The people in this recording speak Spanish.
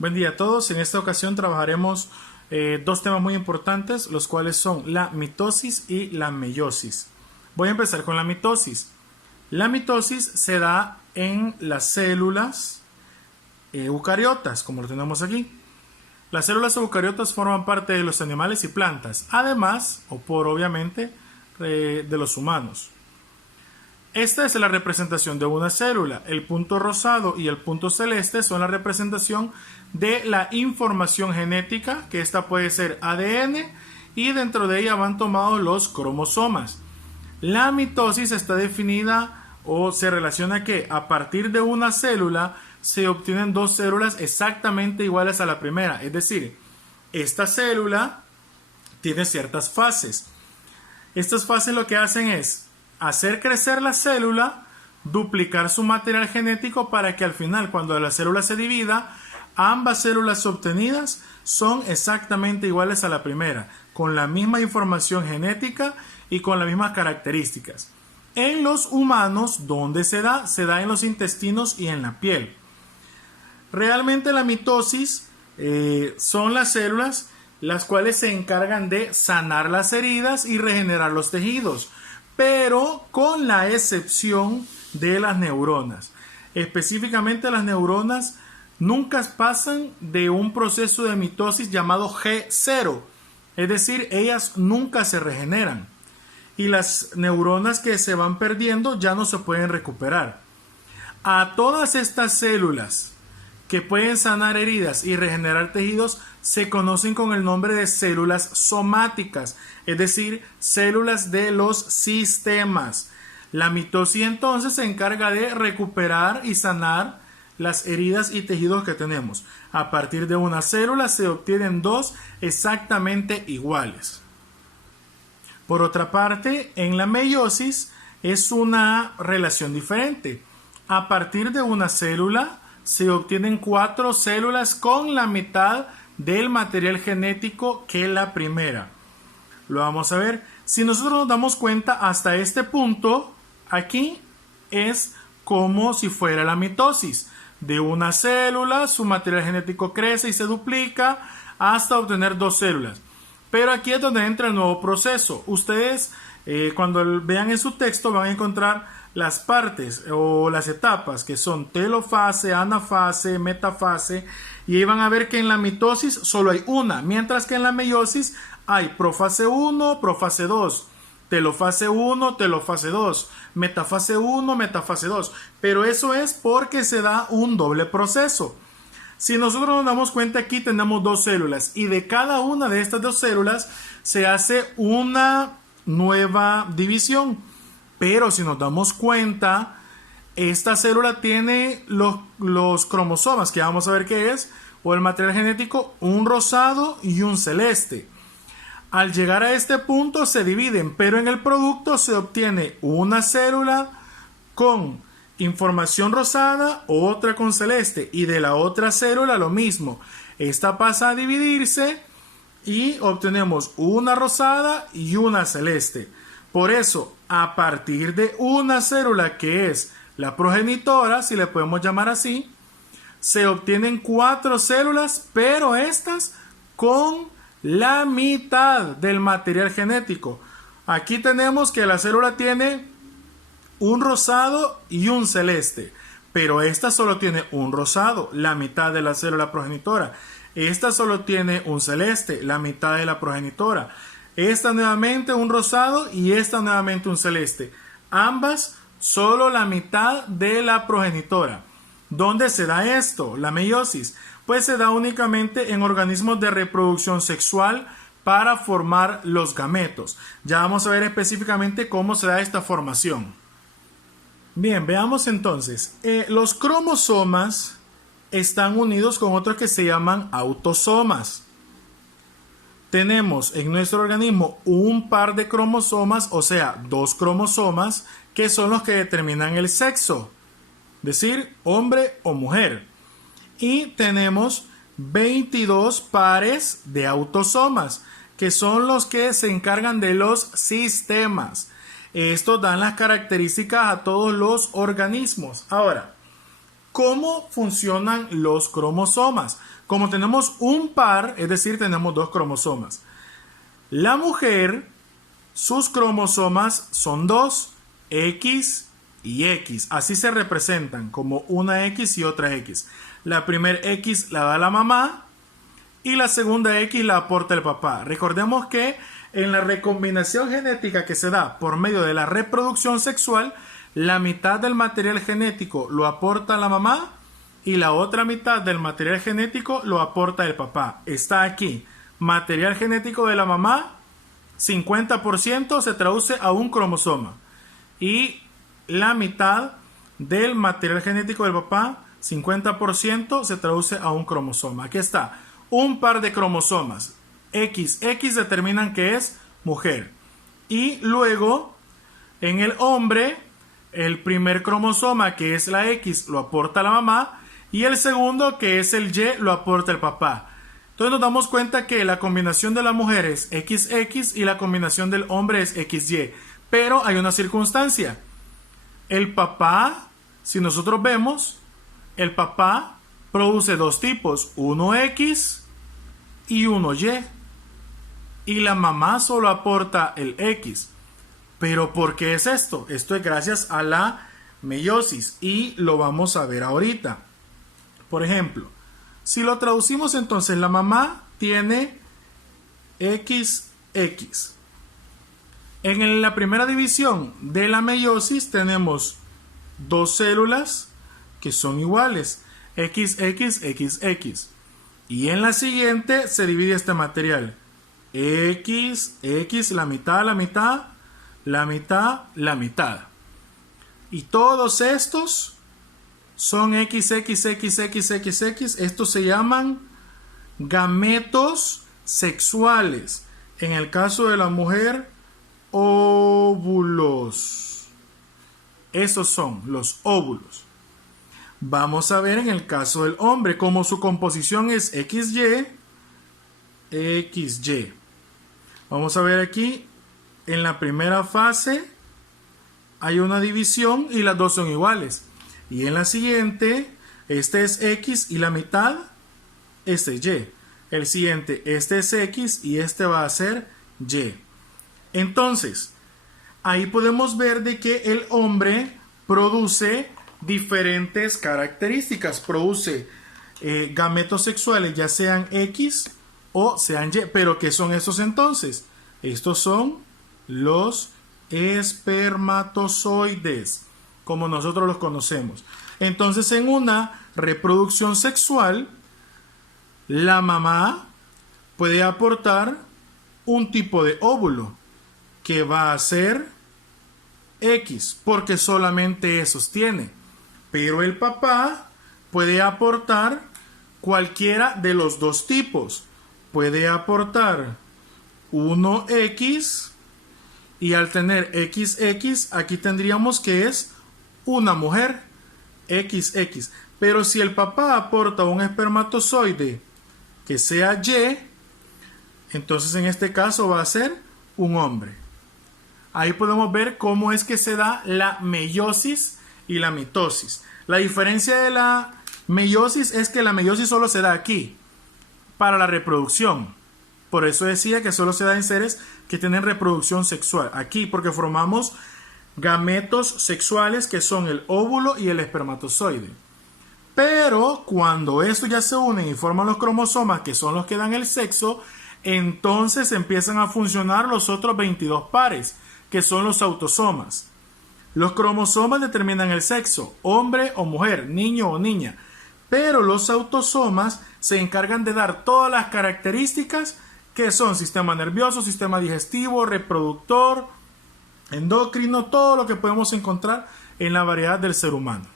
Buen día a todos. En esta ocasión trabajaremos dos temas muy importantes, los cuales son la mitosis y la meiosis. Voy a empezar con la mitosis. La mitosis se da en las células eucariotas, como lo tenemos aquí. Las células eucariotas forman parte de los animales y plantas, además, o por obviamente, de los humanos. Esta es la representación de una célula. El punto rosado y el punto celeste son la representación de la información genética, que esta puede ser ADN, y dentro de ella van tomados los cromosomas. La mitosis está definida o se relaciona que a partir de una célula se obtienen dos células exactamente iguales a la primera. Es decir, esta célula tiene ciertas fases. Estas fases lo que hacen es hacer crecer la célula, duplicar su material genético para que al final, cuando la célula se divida, ambas células obtenidas son exactamente iguales a la primera, con la misma información genética y con las mismas características. En los humanos, ¿dónde se da? Se da en los intestinos y en la piel. Realmente la mitosis son las células las cuales se encargan de sanar las heridas y regenerar los tejidos, pero con la excepción de las neuronas. Específicamente las neuronas nunca pasan de un proceso de mitosis llamado G0, es decir, ellas nunca se regeneran y las neuronas que se van perdiendo ya no se pueden recuperar. A todas estas células que pueden sanar heridas y regenerar tejidos se conocen con el nombre de células somáticas, es decir, células de los sistemas. La mitosis entonces se encarga de recuperar y sanar las heridas y tejidos que tenemos. A partir de una célula se obtienen dos exactamente iguales. Por otra parte, en la meiosis es una relación diferente. A partir de una célula se obtienen 4 células con la mitad del material genético que la primera. Lo vamos a ver. Si nosotros nos damos cuenta hasta este punto, aquí es como si fuera la mitosis. De una célula, su material genético crece y se duplica hasta obtener 2 células. Pero aquí es donde entra el nuevo proceso. Ustedes, cuando vean en su texto, van a encontrar las partes o las etapas que son telofase, anafase, metafase, y ahí van a ver que en la mitosis solo hay una, mientras que en la meiosis hay profase 1, profase 2, telofase 1, telofase 2, metafase 1, metafase 2, pero eso es porque se da un doble proceso. Si nosotros nos damos cuenta, aquí tenemos 2 células y de cada una de estas 2 células se hace una nueva división. Pero si nos damos cuenta, esta célula tiene los cromosomas, que vamos a ver qué es, o el material genético, un rosado y un celeste. Al llegar a este punto se dividen, pero en el producto se obtiene una célula con información rosada, otra con celeste, y de la otra célula lo mismo. Esta pasa a dividirse y obtenemos una rosada y una celeste. Por eso, a partir de una célula que es la progenitora, si le podemos llamar así, se obtienen 4 células, pero estas con la mitad del material genético. Aquí tenemos que la célula tiene un rosado y un celeste, pero esta solo tiene un rosado, la mitad de la célula progenitora. Esta solo tiene un celeste, la mitad de la progenitora. Esta nuevamente un rosado y esta nuevamente un celeste. Ambas solo la mitad de la progenitora. ¿Dónde se da esto? La meiosis. Pues se da únicamente en organismos de reproducción sexual para formar los gametos. Ya vamos a ver específicamente cómo se da esta formación. Bien, veamos entonces. Los cromosomas están unidos con otros que se llaman autosomas. Tenemos en nuestro organismo un par de cromosomas, o sea, 2 cromosomas, que son los que determinan el sexo, es decir, hombre o mujer. Y tenemos 22 pares de autosomas, que son los que se encargan de los sistemas. Estos dan las características a todos los organismos. Ahora, ¿Cómo funcionan los cromosomas? Como tenemos un par, es decir, tenemos dos cromosomas. La mujer, sus cromosomas son dos, X y X. Así se representan, como una X y otra X. La primera X la da la mamá y la segunda X la aporta el papá. Recordemos que en la recombinación genética que se da por medio de la reproducción sexual, la mitad del material genético lo aporta la mamá y la otra mitad del material genético lo aporta el papá. Está aquí. Material genético de la mamá, 50% se traduce a un cromosoma. Y la mitad del material genético del papá, 50% se traduce a un cromosoma. Aquí está. Un par de cromosomas. X determinan que es mujer. Y luego, en el hombre, el primer cromosoma, que es la X, lo aporta la mamá. Y el segundo, que es el Y, lo aporta el papá. Entonces nos damos cuenta que la combinación de la mujer es XX y la combinación del hombre es XY. Pero hay una circunstancia. El papá, si nosotros vemos, el papá produce dos tipos, uno X y uno Y. Y la mamá solo aporta el X. Pero ¿por qué es esto? Esto es gracias a la meiosis y lo vamos a ver ahorita. Por ejemplo, si lo traducimos entonces, la mamá tiene XX. En la primera división de la meiosis tenemos dos células que son iguales, XX. Y en la siguiente se divide este material. X, la mitad, la mitad, la mitad, la mitad. Y todos estos son XXXXXX. Estos se llaman gametos sexuales. En el caso de la mujer, óvulos. Esos son los óvulos. Vamos a ver en el caso del hombre, como su composición es XY. Vamos a ver aquí, en la primera fase hay una división y las dos son iguales. Y en la siguiente, este es X y la mitad, este es Y. El siguiente, este es X y este va a ser Y. Entonces, ahí podemos ver de que el hombre produce diferentes características. Produce gametos sexuales, ya sean X o sean Y. Pero ¿qué son estos entonces? Estos son los espermatozoides, como nosotros los conocemos. Entonces, en una reproducción sexual, la mamá puede aportar un tipo de óvulo que va a ser X, porque solamente esos tiene. Pero el papá puede aportar cualquiera de los dos tipos. Puede aportar uno X y al tener XX, aquí tendríamos que es una mujer, XX. Pero si el papá aporta un espermatozoide que sea Y, entonces en este caso va a ser un hombre. Ahí podemos ver cómo es que se da la meiosis y la mitosis. La diferencia de la meiosis es que la meiosis solo se da aquí, para la reproducción. Por eso decía que solo se da en seres que tienen reproducción sexual. Aquí, porque formamos gametos sexuales que son el óvulo y el espermatozoide. Pero cuando estos ya se unen y forman los cromosomas, que son los que dan el sexo, entonces empiezan a funcionar los otros 22 pares, que son los autosomas. Los cromosomas determinan el sexo, hombre o mujer, niño o niña. Pero los autosomas se encargan de dar todas las características que son sistema nervioso, sistema digestivo, reproductor, endocrino, todo lo que podemos encontrar en la variedad del ser humano.